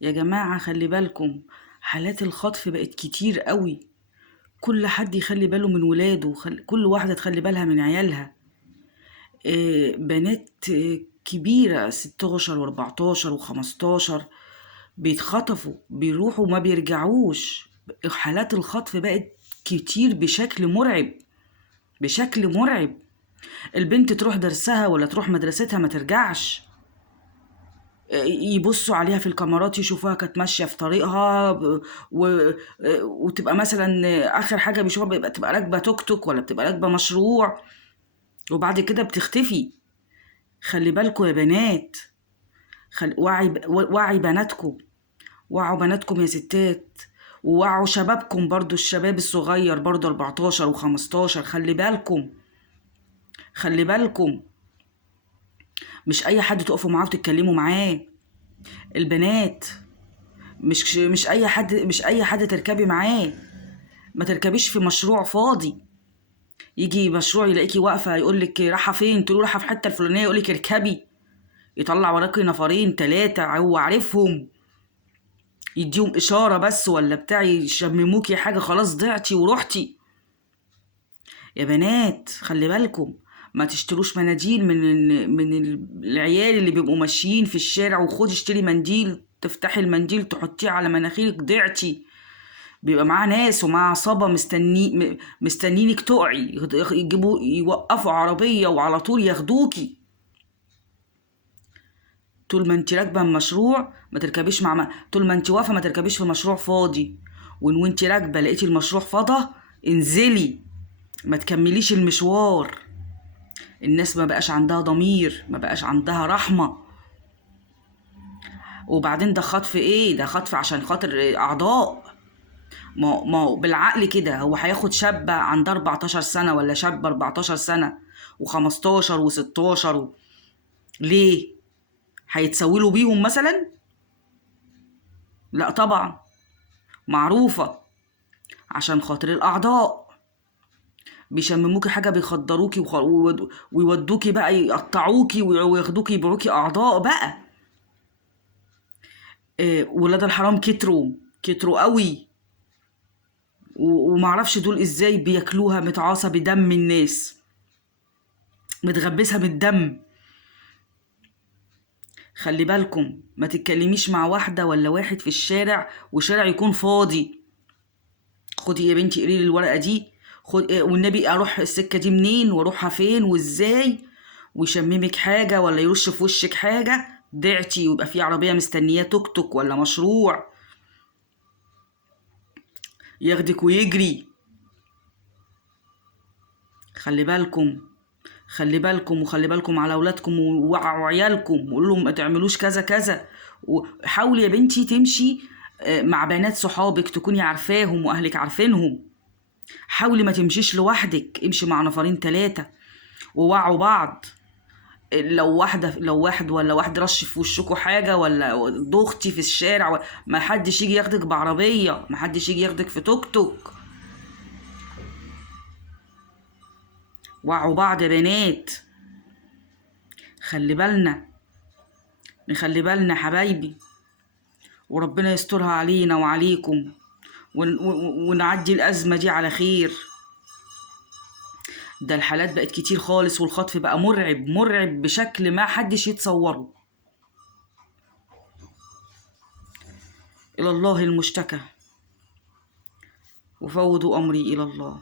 يا جماعة خلي بالكم، حالات الخطف بقت كتير قوي. كل حد يخلي باله من ولاده، كل واحدة تخلي بالها من عيالها. بنات كبيرة 16 و14 و15 بيتخطفوا، بيروحوا وما بيرجعوش. حالات الخطف بقت كتير بشكل مرعب، بشكل مرعب. البنت تروح درسها ولا تروح مدرستها ما ترجعش. يبصوا عليها في الكاميرات يشوفوها كانت ماشية في طريقها وتبقى مثلا آخر حاجة بيشوفها تبقى راكبة توك توك ولا بتبقى راكبة مشروع، وبعد كده بتختفي. خلي بالكم يا بنات، وعي بناتكم، وعوا بناتكم يا ستات، ووعوا شبابكم برضو، الشباب الصغير برضو 14 و15. خلي بالكم، خلي بالكم، مش أي حد تقفوا معاه وتتكلموا معاه. البنات مش أي حد تركبي معاه. ما تركبيش في مشروع فاضي. يجي مشروع يلاقيكي واقفة يقولك رايحة فين، تقولي رايحة في حتة الفلانية، يقولك اركبي. يطلع وراكي نفرين تلاتة هو عارفهم، يديهم إشارة بس ولا بتاع، يشمموكي حاجة، خلاص ضعتي ورحتي. يا بنات خلي بالكم، ما تشتروش مناديل من العيال اللي بيبقوا ماشيين في الشارع. وخدي اشتري منديل، تفتحي المنديل تحطيه على مناخيرك، ضعتي. بيبقى معاه ناس ومعاه عصابة مستنينك تقعي، يوقفوا عربية وعلى طول ياخدوكي. طول ما انت راكبة المشروع ما تركبيش طول ما انت واقفة ما تركبيش في مشروع فاضي. وانت راكبة لقيتي المشروع فاضي، انزلي، ما تكمليش المشوار. الناس ما بقاش عندها ضمير، ما بقاش عندها رحمة. وبعدين ده خطف ايه؟ ده خطف عشان خاطر اعضاء. ما بالعقل كده هو هياخد شابة عندها 14 سنة ولا شاب 14 سنة و15 و16 ليه؟ هيتسولوا بيهم مثلا؟ لا طبعا، معروفة، عشان خاطر الأعضاء. بيشمموكي حاجة، بيخدروكي ويودوكي بقى، يقطعوكي وياخدوكي يبيعوكي أعضاء بقى. ولاد الحرام كتروا، كتروا قوي. ومعرفش دول ازاي بياكلوها متعاصة بدم الناس، متغبسة بالدم. خلي بالكم، ما تتكلميش مع واحدة ولا واحد في الشارع وشارع يكون فاضي. خدي يا بنتي قري لي الورقة دي، خد والنبي اروح السكة دي منين واروحها فين وازاي، ويشممك حاجة ولا يرش في وشك حاجة، ضعتي. ويبقى في عربية مستنياه توك توك ولا مشروع ياخدك ويجري. خلي بالكم، خلي بالكم، وخلي بالكم على اولادكم، ووعوا عيالكم وقولوا لهم ما تعملوش كذا كذا. وحاولي يا بنتي تمشي مع بنات صحابك تكوني عارفاهم واهلك عارفينهم. حاولي ما تمشيش لوحدك، امشي مع نفرين تلاتة ووعوا بعض. لو واحد ولا واحد رش في وشكوا حاجة ولا ضغطي في الشارع ما حدش يجي ياخدك بعربية، ما حدش يجي ياخدك في توك توك. وعوا بعض يا بنات. خلي بالنا، نخلي بالنا حبايبي، وربنا يسترها علينا وعليكم، ونعدي الأزمة دي على خير. ده الحالات بقت كتير خالص، والخطف بقى مرعب، مرعب بشكل ما حدش يتصوره. إلى الله المشتكى، وفوضوا أمري إلى الله.